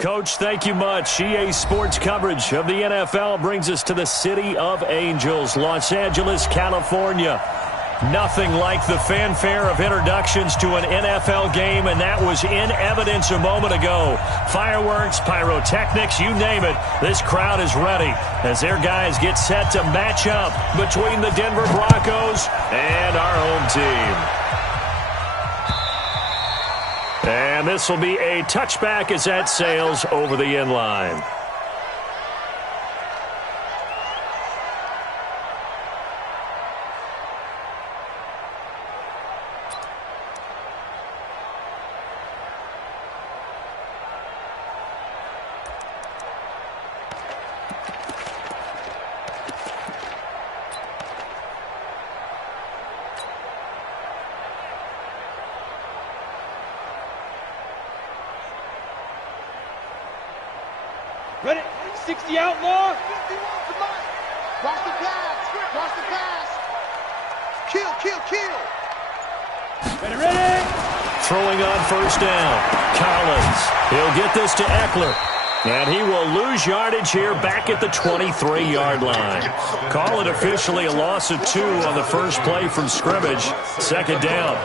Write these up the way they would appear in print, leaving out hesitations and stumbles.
Coach, thank you much. EA Sports coverage of the NFL brings us to the City of Angels, Los Angeles, California. Nothing like the fanfare of introductions to an NFL game, and that was in evidence a moment ago. Fireworks, pyrotechnics, you name it. This crowd is ready as their guys get set to match up between the Denver Broncos and our home team. And this will be a touchback as that sails over the end line. Ready? 60 outlaw. 51 to Mike. Cross the pass. Cross the pass. Kill, kill, kill. Ready? Throwing on first down. Collins. He'll get this to Eckler. And he will lose yardage here back at the 23-yard line. Call it officially a loss of 2 on the first play from scrimmage. Second down.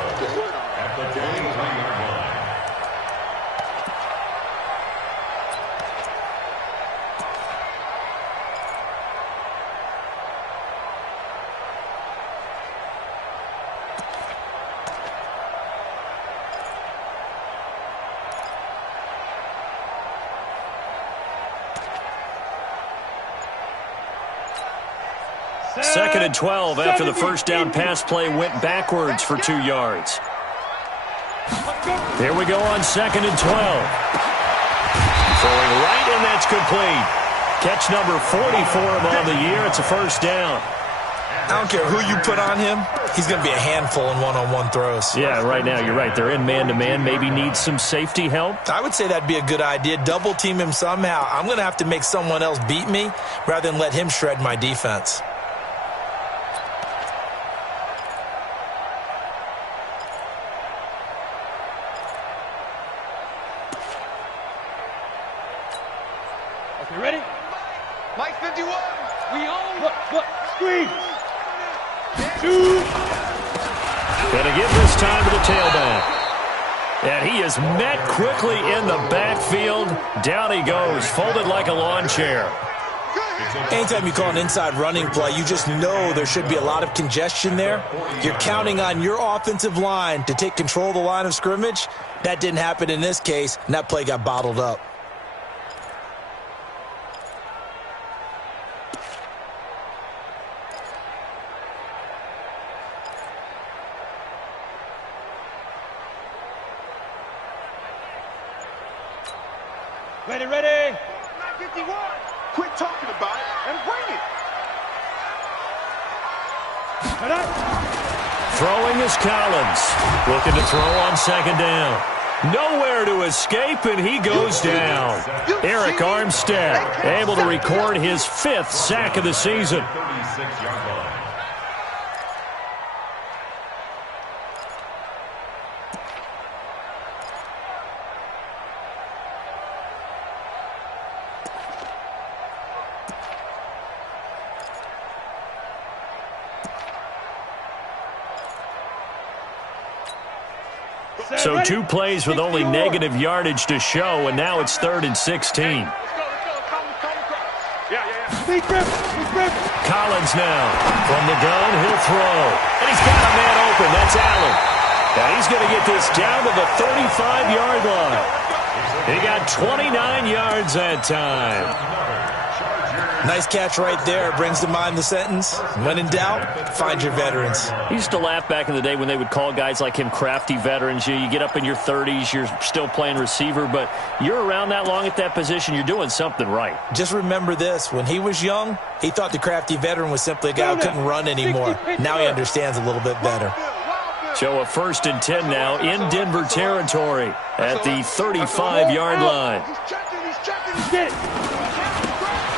Second and 12 after the first down pass play went backwards for 2 yards. Here we go on second and 12. Throwing right, and that's complete. Catch number 40 for him on the year. It's a first down. I don't care who you put on him. He's going to be a handful in one-on-one throws. Yeah, right now you're right. They're in man-to-man. Maybe needs some safety help. I would say that'd be a good idea. Double team him somehow. I'm going to have to make someone else beat me rather than let him shred my defense. Okay, ready? Mike 51. We own. Look. Screen. 2. Gonna give this time to the tailback. And he is met quickly in the backfield. Down he goes, folded like a lawn chair. Anytime you call an inside running play, you just know there should be a lot of congestion there. You're counting on your offensive line to take control of the line of scrimmage. That didn't happen in this case, and that play got bottled up. Ready? 51. Quit talking about it and bring it. Throwing is Collins. Looking to throw on second down. Nowhere to escape, and he goes down. Eric Armstead able to record his 5th sack of the season. So 2 plays with only negative yardage to show, and now it's 3rd and 16. Collins now. From the gun, he'll throw. And he's got a man open. That's Allen. Now he's going to get this down to the 35-yard line. He got 29 yards that time. Nice catch right there. Brings to mind the sentence, when in doubt, find your veterans. I used to laugh back in the day when they would call guys like him crafty veterans. You get up in your 30s, you're still playing receiver, but you're around that long at that position, you're doing something right. Just remember this. When he was young, he thought the crafty veteran was simply a guy who couldn't run anymore. Now he understands a little bit better. So a 1st and 10 now in Denver territory at the 35-yard line.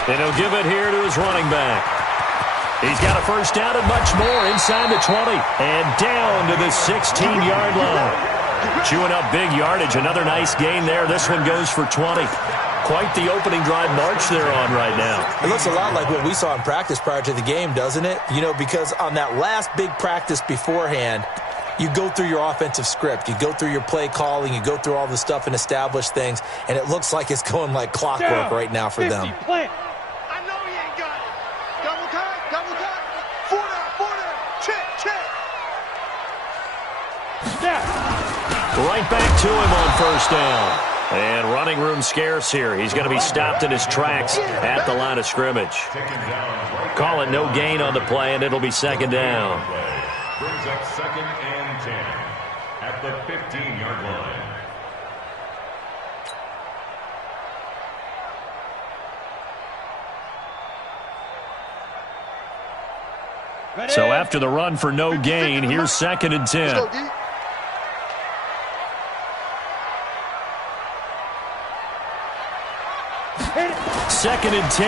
And he'll give it here to his running back. He's got a first down and much more inside the 20 and down to the 16-yard line. Chewing up big yardage. Another nice gain there. This one goes for 20. Quite the opening drive march they're on right now. It looks a lot like what we saw in practice prior to the game, doesn't it? You know, because on that last big practice beforehand, you go through your offensive script. You go through your play calling. You go through all the stuff and establish things, and it looks like it's going like clockwork right now for them. Plant. I know he ain't got it. Double cut. 4 down. Check. Right back to him on first down. And running room scarce here. He's going to be stopped in his tracks at the line of scrimmage. Call it no gain on the play, and it'll be second down. Brings up 2nd and 10 at the 15-yard line. So after the run for no gain, here's 2nd and 10. Second and 10.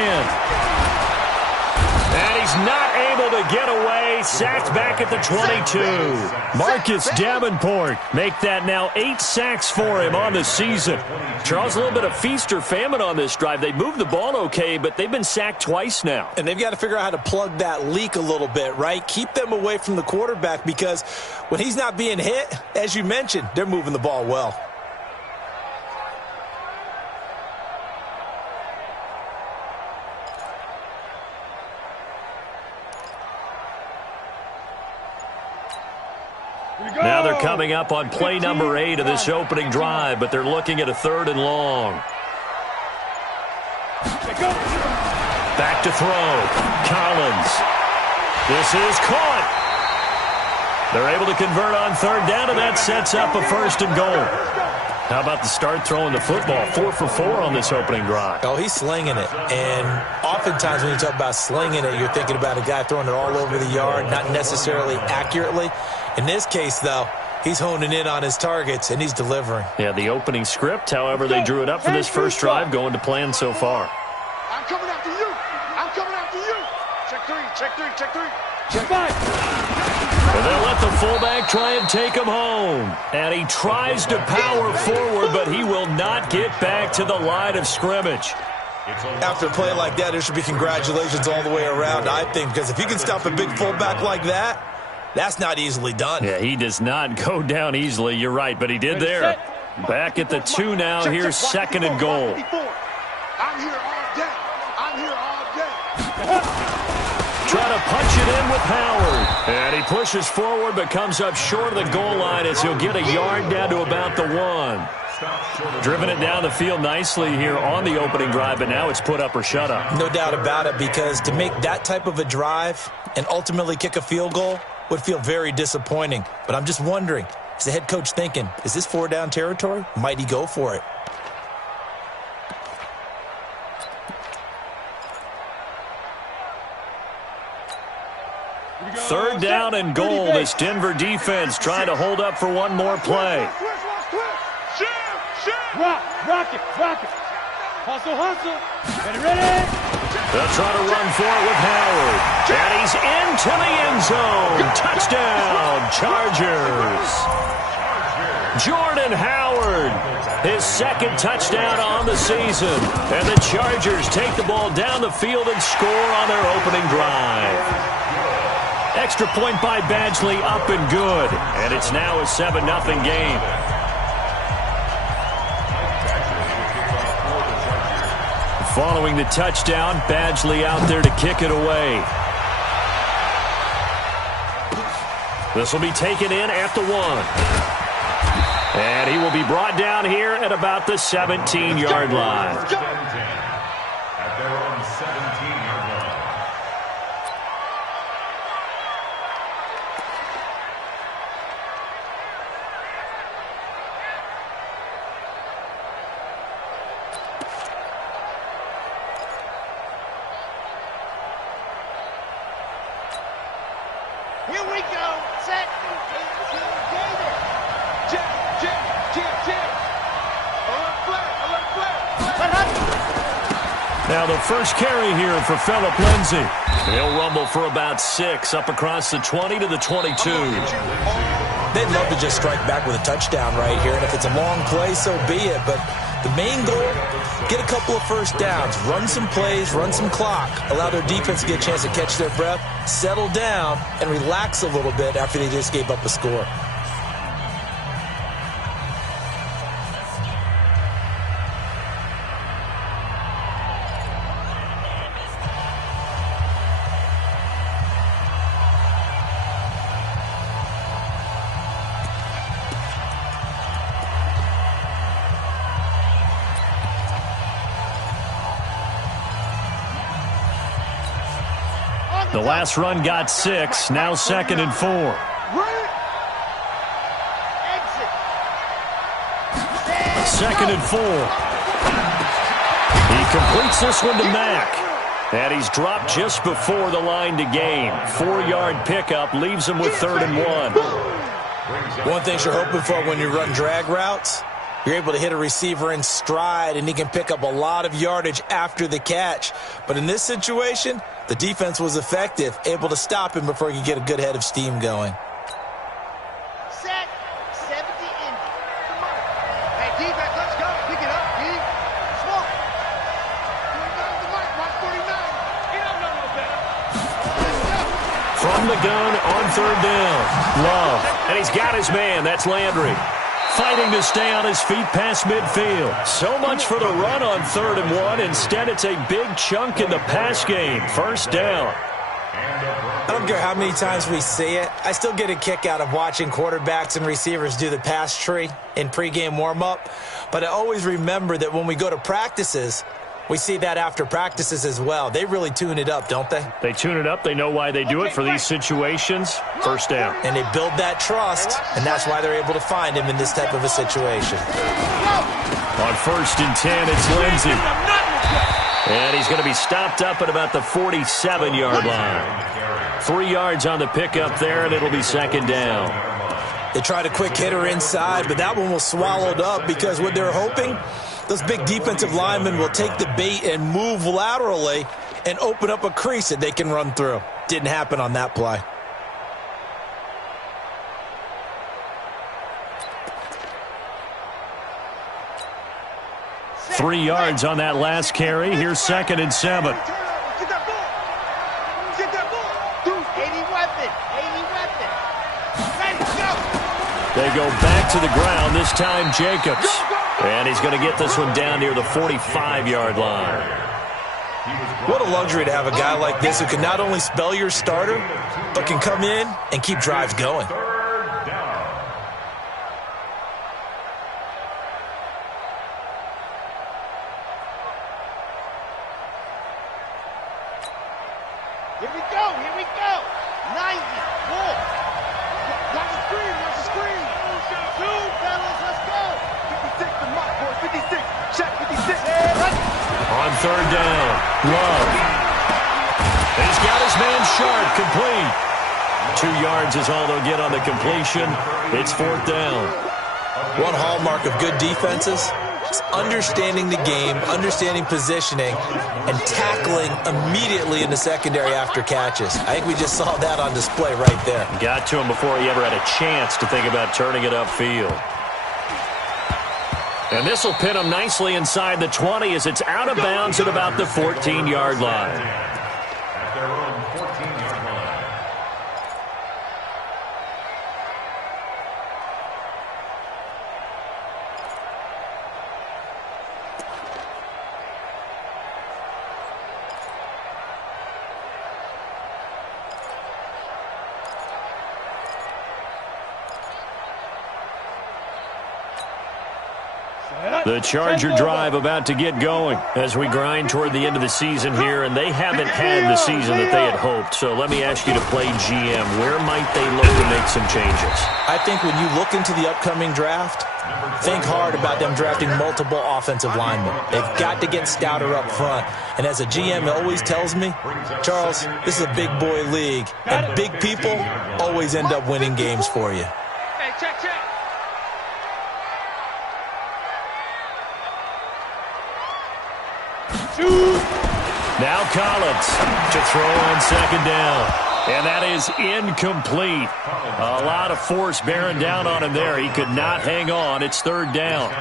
And he's not able to get away. Sacked back at the 22. Marcus Davenport make that now 8 sacks for him on the season. Charles, a little bit of feast or famine on this drive. They moved the ball okay, but they've been sacked twice now. And they've got to figure out how to plug that leak a little bit, right? Keep them away from the quarterback, because when he's not being hit, as you mentioned, they're moving the ball well. Now they're coming up on play number 8 of this opening drive, but they're looking at a 3rd and long. Back to throw. Collins. This is caught. They're able to convert on 3rd down, and that sets up a 1st and goal. How about the start throwing the football? 4 for 4 on this opening drive. Oh, he's slinging it. And oftentimes when you talk about slinging it, you're thinking about a guy throwing it all over the yard, not necessarily accurately. In this case, though, he's honing in on his targets, and he's delivering. Yeah, the opening script, however, they drew it up for this first drive going to plan so far. I'm coming after you. Check 3. Check 5. And they'll let the fullback try and take him home. And he tries to power forward, but he will not get back to the line of scrimmage. After a play like that, there should be congratulations all the way around, I think, because if you can stop a big fullback like that, that's not easily done. Yeah, he does not go down easily. You're right, but he did there. Back at the 2 now. Here's 2nd and goal. I'm here all day. Trying to punch it in with Howard. And he pushes forward but comes up short of the goal line as he'll get a yard down to about the 1. Driven it down the field nicely here on the opening drive, but now it's put up or shut up. No doubt about it, because to make that type of a drive and ultimately kick a field goal would feel very disappointing. But I'm just wondering, is the head coach thinking, is this 4-down territory? Might he go for it? Third down and goal. This Denver defense trying to hold up for one more play. Rock it. Hustle. Ready. They'll try to run for it with Howard. And he's into the end zone. Touchdown, Chargers. Jordan Howard, his 2nd touchdown on the season. And the Chargers take the ball down the field and score on their opening drive. Extra point by Badgley, up and good. And it's now a 7-0 game. Following the touchdown, Badgley out there to kick it away. This will be taken in at the 1. And he will be brought down here at about the 17-yard line. At their own 17-yard line. Here we go. Set. Now the first carry here for Phillip Lindsay. He'll rumble for about 6 up across the 20 to the 22. They'd love to just strike back with a touchdown right here, and if it's a long play, so be it. But the main goal get a couple of first downs, run some plays, run some clock, allow their defense to get a chance to catch their breath, settle down, and relax a little bit after they just gave up a score. The last run got 6, now 2nd and 4. Second and 4. He completes this one to Mack. And he's dropped just before the line to gain. 4-yard pickup leaves him with 3rd and 1. One thing you're hoping for when you run drag routes, you're able to hit a receiver in stride, and he can pick up a lot of yardage after the catch. But in this situation, the defense was effective, able to stop him before he could get a good head of steam going. Set. 70 in. Hey, defense, let's go. Pick it up, D. Smoke. 49 the mic. Watch 49. He don't know no better. From the gun on 3rd down. Love. And he's got his man. That's Landry. Fighting to stay on his feet past midfield. So much for the run on 3rd and 1. Instead, it's a big chunk in the pass game. 1st down. I don't care how many times we see it. I still get a kick out of watching quarterbacks and receivers do the pass tree in pregame warm-up. But I always remember that when we go to practices, we see that after practices as well. They really tune it up, don't they? They tune it up. They know why they do it for these situations. 1st down. And they build that trust, and that's why they're able to find him in this type of a situation. On 1st and 10, it's Lindsey. And he's going to be stopped up at about the 47-yard line. 3 yards on the pickup there, and it'll be 2nd down. They tried a quick hitter inside, but that one was swallowed up because what they're hoping, those big defensive linemen will take the bait and move laterally and open up a crease that they can run through. Didn't happen on that play. Three yards on that last carry. Here's 2nd and 7. Get that ball. Get that ball. 80 weapon. 80 weapon. Ready, go. They go back to the ground, this time Jacobs. And he's going to get this one down near the 45-yard line. What a luxury to have a guy like this who can not only spell your starter, but can come in and keep drives going. Here we go. Here we go. 90. Ball. Watch the screen. Watch the screen. Two, fellas. Let's go. 56 to Mike, boys. 56. Check 56. On 3rd down, Love. He's got his man Sharp, complete. 2 yards is all they'll get on the completion. It's 4th down. One hallmark of good defenses is understanding the game, understanding positioning, and tackling immediately in the secondary after catches. I think we just saw that on display right there. Got to him before he ever had a chance to think about turning it upfield. And this will pin him nicely inside the 20 as it's out of bounds at about the 14-yard line. At their own 14-yard line. The Charger drive about to get going as we grind toward the end of the season here, and they haven't had the season that they had hoped. So let me ask you to play GM. Where might they look to make some changes? I think when you look into the upcoming draft, think hard about them drafting multiple offensive linemen. They've got to get stouter up front. And as a GM, it always tells me, Charles, this is a big boy league, and big people always end up winning games for you. Hey, check. Now Collins to throw on 2nd down. And that is incomplete. A lot of force bearing down on him there. He could not hang on. It's third down.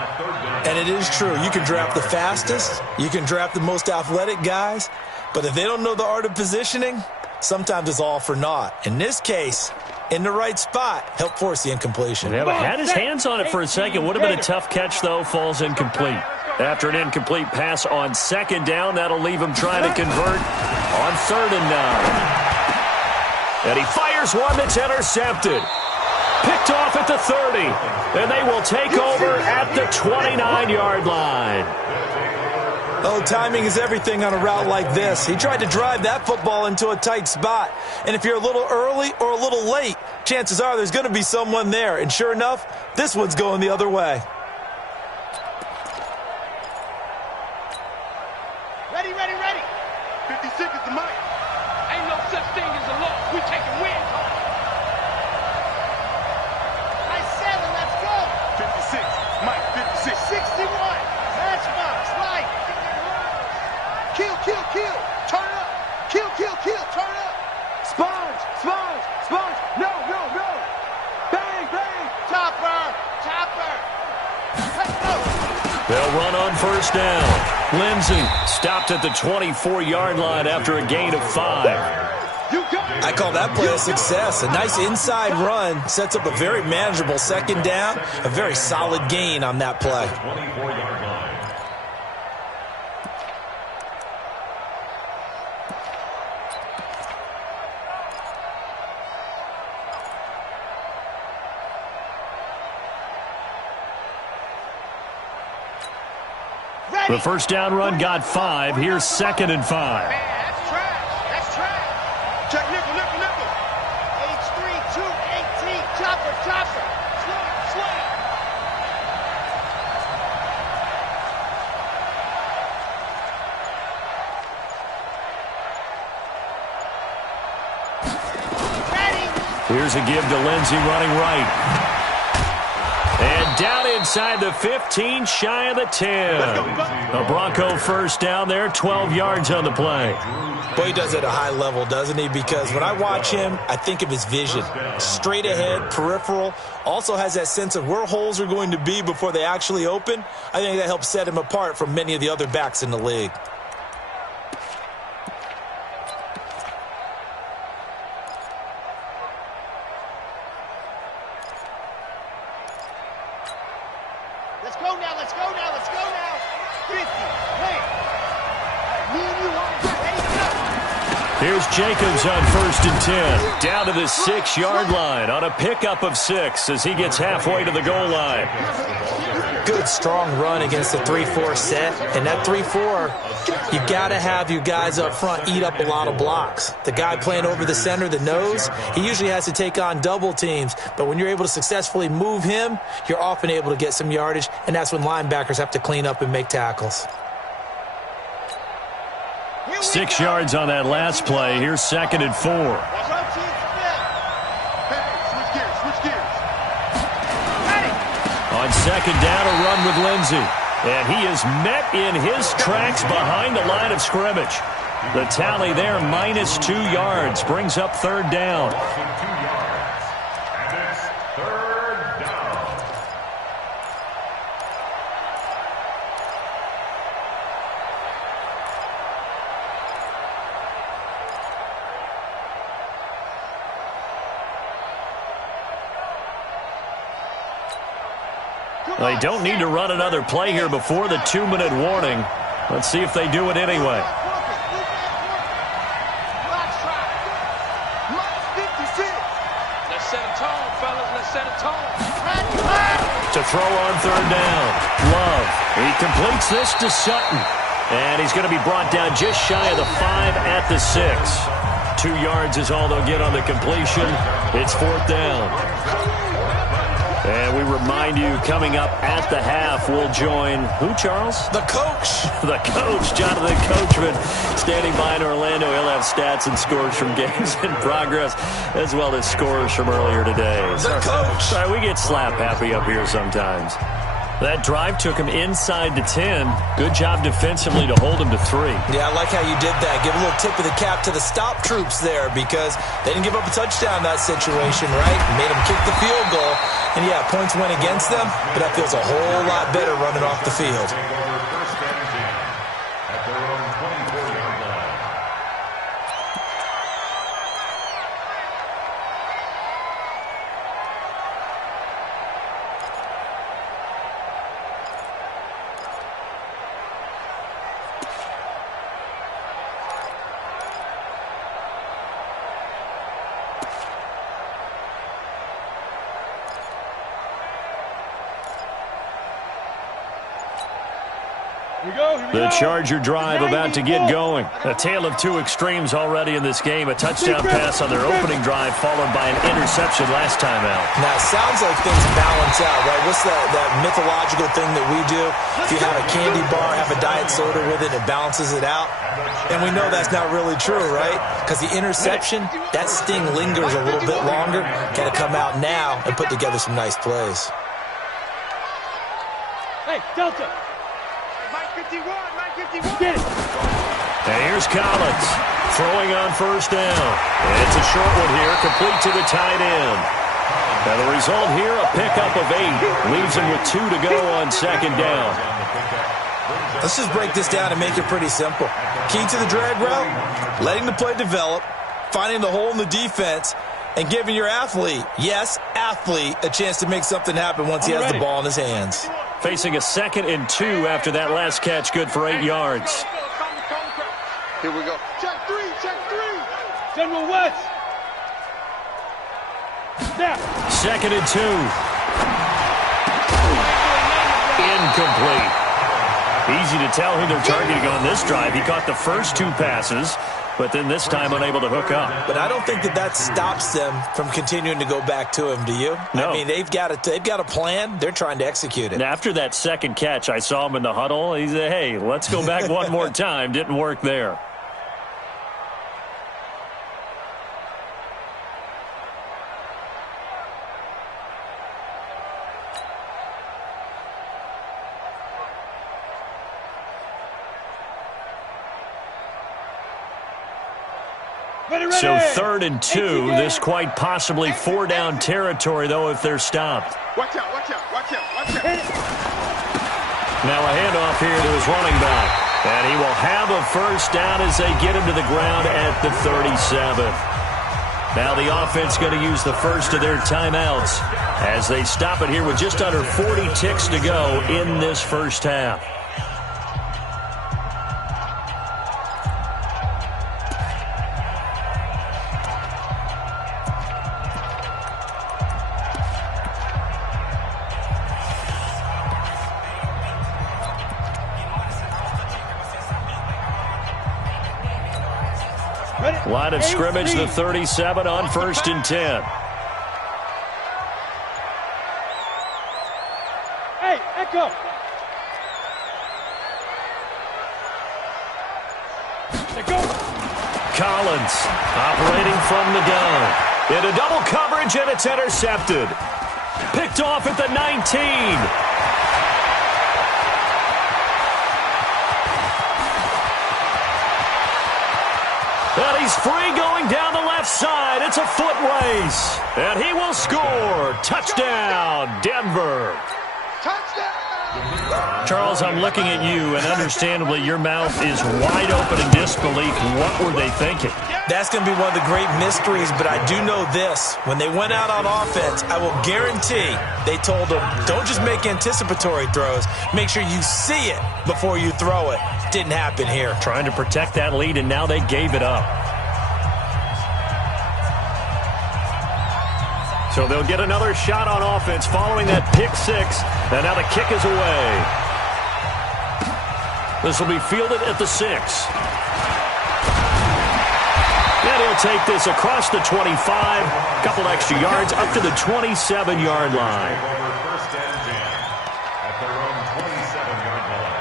And it is true. You can draft the fastest. You can draft the most athletic guys. But if they don't know the art of positioning, sometimes it's all for naught. In this case, in the right spot, help force the incompletion. Yeah, but had his hands on it for a second. Would have been a tough catch, though. Falls incomplete. After an incomplete pass on second down, that'll leave him trying to convert on 3rd and 9. And he fires one that's intercepted. Picked off at the 30. And they will take over at the 29-yard line. Oh, timing is everything on a route like this. He tried to drive that football into a tight spot. And if you're a little early or a little late, chances are there's going to be someone there. And sure enough, this one's going the other way. Ready, ready, ready. 56 is the mic. Ain't no such thing as a loss. We taking wins home. Nice 7, let's go. 56, Mike, 56. 61, matchbox, light. Kill, kill, kill, turn up. Kill, kill, kill, turn up. Sponge, sponge, sponge. No, no, no. Bang, bang. Chopper, chopper. Let's go. They'll run on 1st down. Lindsey stopped at the 24-yard line after a gain of 5. I call that play a success. A nice inside run sets up a very manageable 2nd down. A very solid gain on that play. 24-yard line. The 1st down run got 5. Here's 2nd and 5. That's trash. That's trash. Check nickel, nickel, nickel. H3, 218. Chopper, chopper. Slam, slam. Ready. Here's a give to Lindsey running right. And down inside the 15, shy of the 10. A Bronco 1st down there, 12 yards on the play. Boy, he does it at a high level, doesn't he? Because when I watch him, I think of his vision. Straight ahead, peripheral. Also has that sense of where holes are going to be before they actually open. I think that helps set him apart from many of the other backs in the league. Let's go now, let's go now, let's go now. 50, man. Me and you on the ready to go. Here's Jacobs on 1st and 10. Down to the 6-yard line on a pickup of 6 as he gets halfway to the goal line. Good, strong run against the 3-4 set. And that 3-4, you got to have your guys up front eat up a lot of blocks. The guy playing over the center, the nose, he usually has to take on double teams. But when you're able to successfully move him, you're often able to get some yardage, and that's when linebackers have to clean up and make tackles. 6 yards on that last play. Here's 2nd and 4. Switch gears, switch gears. Ready. On 2nd down, a run with Lindsey. And he is met in his tracks behind the line of scrimmage. The tally there, -2 yards, brings up 3rd down. 2 yards. And it's 3rd down. They don't need to run another play here before the 2-minute warning. Let's see if they do it anyway. Let's set a tone, fellas. Let's set a tone. To throw on 3rd down. Love. He completes this to Sutton. And he's going to be brought down just shy of the 5 at the 6. 2 yards is all they'll get on the completion. It's 4th down. And we remind you, coming up at the half, we'll join who, Charles? The coach. The coach, Jonathan Coachman, standing by in Orlando. He'll have stats and scores from games in progress, as well as scores from earlier today. The coach. Sorry, we get slap happy up here sometimes. That drive took him inside the 10. Good job defensively to hold him to 3. Yeah, I like how you did that. Give a little tip of the cap to the stop troops there because they didn't give up a touchdown in that situation, right? Made them kick the field goal. And, yeah, points went against them, but that feels a whole lot better running off the field. At their own 24-yard line. The Charger drive about to get going. A tale of two extremes already in this game. A touchdown pass on their opening drive followed by an interception last time out. Now, it sounds like things balance out, right? What's that mythological thing that we do? If you have a candy bar, have a diet soda with it, it balances it out. And we know that's not really true, right? Because the interception, that sting lingers a little bit longer. Got to come out now and put together some nice plays. Hey, Delta. Mike 51, Mike 51. Get it. And here's Collins throwing on first down. And it's a short one here, complete to the tight end. Now the result here, a pickup of 8. Leaves him with 2 to go on second down. Let's just break this down and make it pretty simple. Key to the drag route, letting the play develop, finding the hole in the defense, and giving your athlete, yes, athlete, a chance to make something happen once he has the ball in his hands. Facing a 2nd and 2 after that last catch, good for 8 yards. Here we go. Check 3, check 3. General West. Snap. 2nd and 2. Incomplete. Easy to tell who they're targeting on this drive. He caught the first 2 passes, but then this time unable to hook up. But I don't think that stops them from continuing to go back to him, do you? No. I mean, they've got a plan. They're trying to execute it. And after that second catch, I saw him in the huddle. He said, hey, let's go back one more time. Didn't work there. So 3rd and 2. This quite possibly 4-down territory, though, if they're stopped. Watch out, watch out, watch out, watch out. Now a handoff here to his running back. And he will have a first down as they get him to the ground at the 37. Now the offense going to use the first of their timeouts as they stop it here with just under 40 ticks to go in this first half. Line of scrimmage, the 37 on 1st and 10. Hey, Echo. Go. Collins operating from the gun. Into double coverage, and it's intercepted. Picked off at the 19. And he's free going down the left side. It's a foot race. And he will score. Touchdown, Denver. Touchdown. Charles, I'm looking at you, and understandably your mouth is wide open in disbelief. What were they thinking? That's going to be one of the great mysteries, but I do know this. When they went out on offense, I will guarantee they told them, don't just make anticipatory throws. Make sure you see it before you throw it. Didn't happen here. Trying to protect that lead, and now they gave it up. So they'll get another shot on offense following that pick 6. And now the kick is away. This will be fielded at the 6. And he'll take this across the 25. A couple extra yards up to the 27-yard line. First and 10 at their own 27-yard line.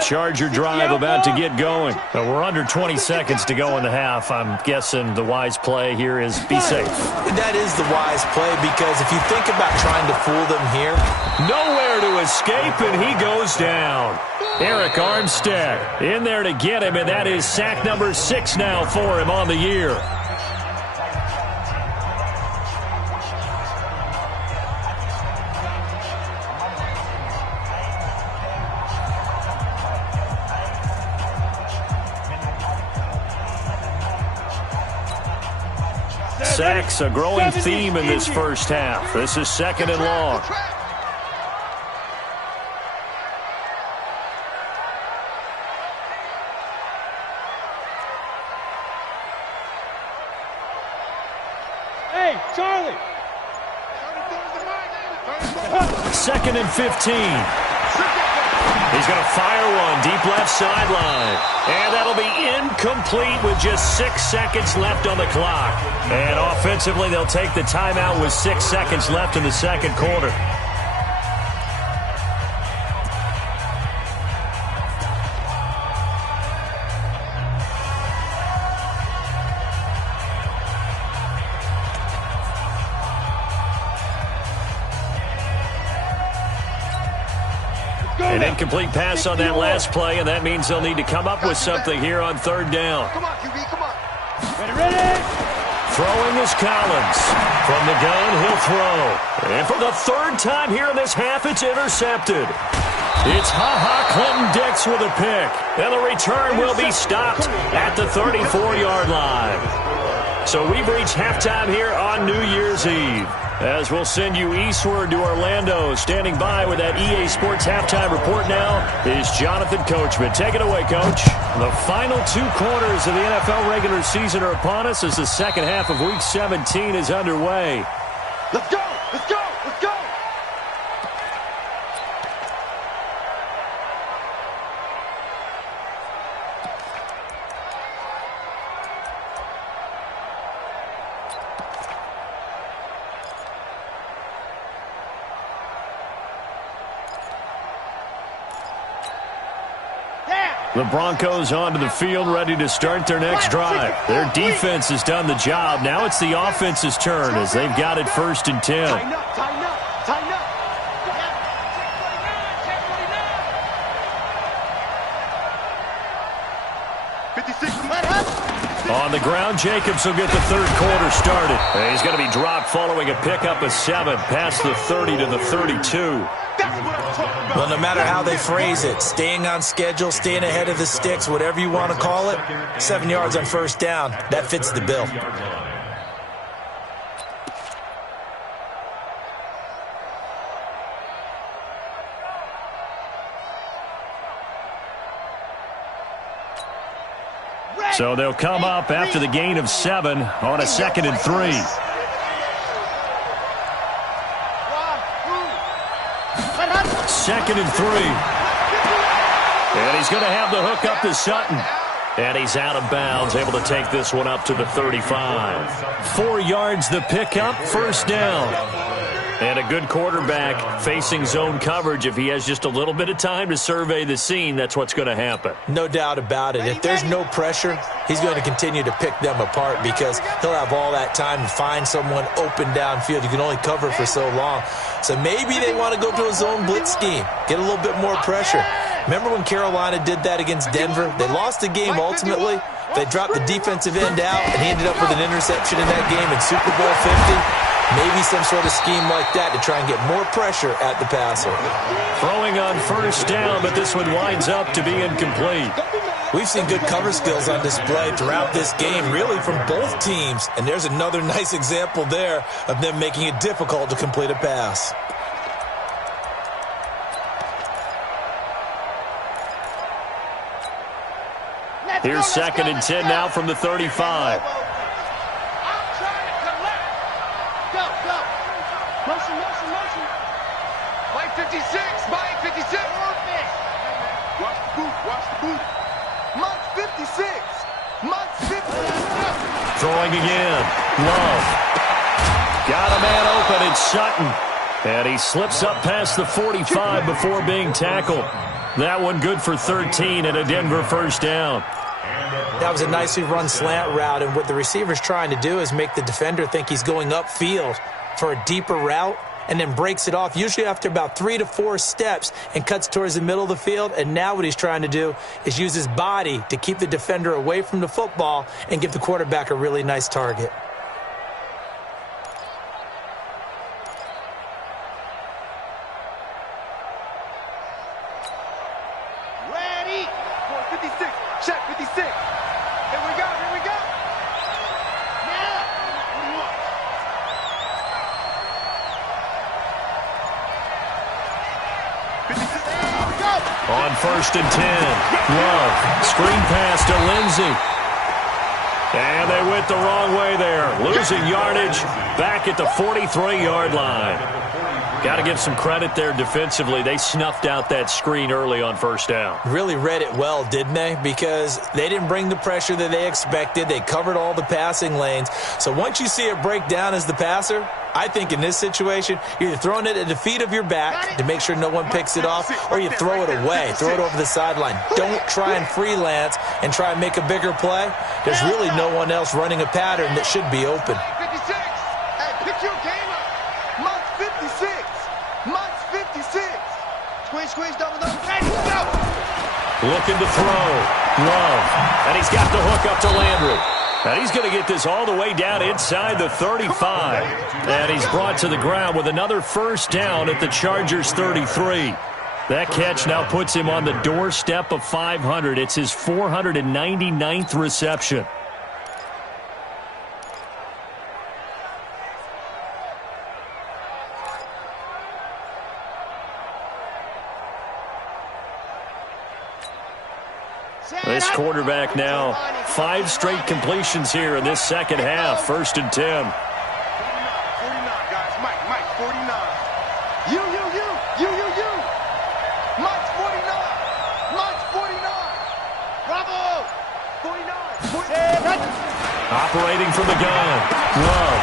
Charger drive about to get going. We're under 20 seconds to go in the half. I'm guessing the wise play here is be safe. That is the wise play, because if you think about trying to fool them here. Nowhere to escape, and he goes down. Eric Armstead in there to get him, and that is sack number 6 now for him on the year. Sacks, a growing theme in this first half. This is 2nd and long. Hey, Charlie. 2nd and 15. He's going to fire one deep left sideline. And that'll be incomplete with just 6 seconds left on the clock. And offensively, they'll take the timeout with 6 seconds left in the second quarter. An incomplete pass on that last play, and that means they'll need to come up with something here on 3rd down. Come on, QB, come on. Ready? Throwing is Collins. From the gun, he'll throw. And for the 3rd time here in this half, it's intercepted. It's Clinton-Dix with a pick. And the return will be stopped at the 34-yard line. So we've reached halftime here on New Year's Eve, as we'll send you eastward to Orlando. Standing by with that EA Sports halftime report now is Jonathan Coachman. Take it away, Coach. The final 2 quarters of the NFL regular season are upon us as the second half of Week 17 is underway. Let's go! Let's go! Let's go! The Broncos onto the field, ready to start their next drive. Their defense has done the job. Now it's the offense's turn as they've got it 1st and 10. Tighten up, tighten up, tighten up. On the ground, Jacobs will get the 3rd quarter started. And he's going to be dropped following a pickup of 7 past the 30 to the 32. Well, no matter how they phrase it, staying on schedule, staying ahead of the sticks, whatever you want to call it, 7 yards on 1st down, that fits the bill. So they'll come up after the gain of 7 on a 2nd and 3. 2nd and 3. And he's going to have the hook up to Sutton. And he's out of bounds, able to take this one up to the 35. 4 yards the pickup, 1st down. And a good quarterback facing zone coverage. If he has just a little bit of time to survey the scene, that's what's going to happen. No doubt about it. If there's no pressure, he's going to continue to pick them apart because he'll have all that time to find someone open downfield. You can only cover for so long. So maybe they want to go to a zone blitz scheme, get a little bit more pressure. Remember when Carolina did that against Denver? They lost the game ultimately. They dropped the defensive end out, and he ended up with an interception in that game in Super Bowl 50. Maybe some sort of scheme like that to try and get more pressure at the passer. Throwing on 1st down, but this one winds up to be incomplete. We've seen good cover skills on display throughout this game, really from both teams. And there's another nice example there of them making it difficult to complete a pass. Here's 2nd and 10 now from the 35. Mike 56, Mike 56. Watch the boot, watch the boot. Mike 56, Mike 56. Throwing again. Love. Got a man open, it's Sutton. And he slips up past the 45 before being tackled. That one good for 13 and a Denver first down. That was a nicely run slant route, and what the receiver's trying to do is make the defender think he's going upfield for a deeper route and then breaks it off, usually after about 3 to 4 steps, and cuts towards the middle of the field. And now what he's trying to do is use his body to keep the defender away from the football and give the quarterback a really nice target. Ready. 56. Check 56. Here we go. Here we go. Now. What do you want? On 1st and 10, Love, screen pass to Lindsey. And they went the wrong way there, losing yardage back at the 43-yard line. Got to give some credit there defensively. They snuffed out that screen early on 1st down. Really read it well, didn't they? Because they didn't bring the pressure that they expected. They covered all the passing lanes. So once you see it break down as the passer, I think in this situation, you're either throwing it at the feet of your back to make sure no one picks it off, or you throw it away, throw it over the sideline. Don't try and freelance and try and make a bigger play. There's really no one else running a pattern that should be open. 56. Hey, pick your game up. Month 56. Month 56. Squeeze, double. Hey, go. Looking to throw. Love. And he's got the hook up to Landry. And he's going to get this all the way down inside the 35. And he's brought to the ground with another first down at the Chargers' 33. That catch now puts him on the doorstep of 500. It's his 499th reception. This quarterback now 5 straight completions here in this second half. 1st and 10. 49, guys. Mike, 49. You. Mike's 49. Mike's 49. Bravo. 49. Operating from the gun. Love.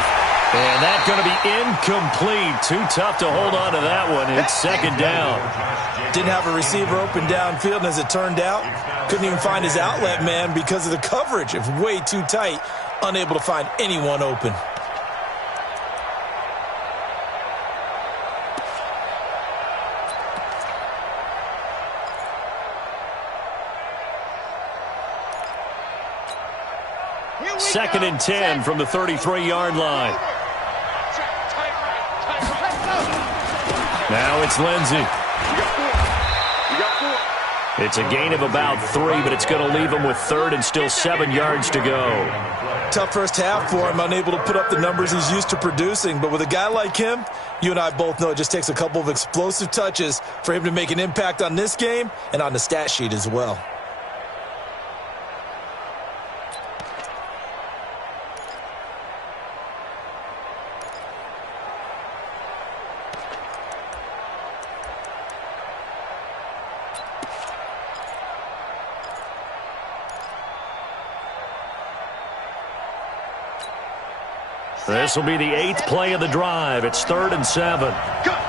And that's going to be incomplete. Too tough to hold on to that one. It's 2nd down. Didn't have a receiver open downfield, and as it turned out, couldn't even find his outlet man because of the coverage. It was way too tight, unable to find anyone open. Second and 10 from the 33-yard line. Now it's Lindsey. It's a gain of about 3, but it's going to leave him with 3rd and still 7 yards to go. Tough first half for him, unable to put up the numbers he's used to producing. But with a guy like him, you and I both know it just takes a couple of explosive touches for him to make an impact on this game and on the stat sheet as well. This will be the 8th play of the drive. It's 3rd and 7. Cut.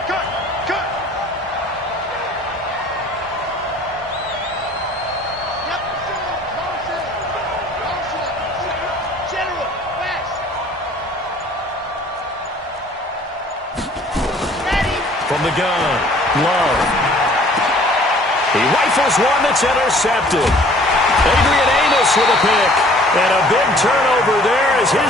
General, west. Ready. From the gun, Love. He rifles one that's intercepted. Adrian Amos with a pick. And a big turnover there as his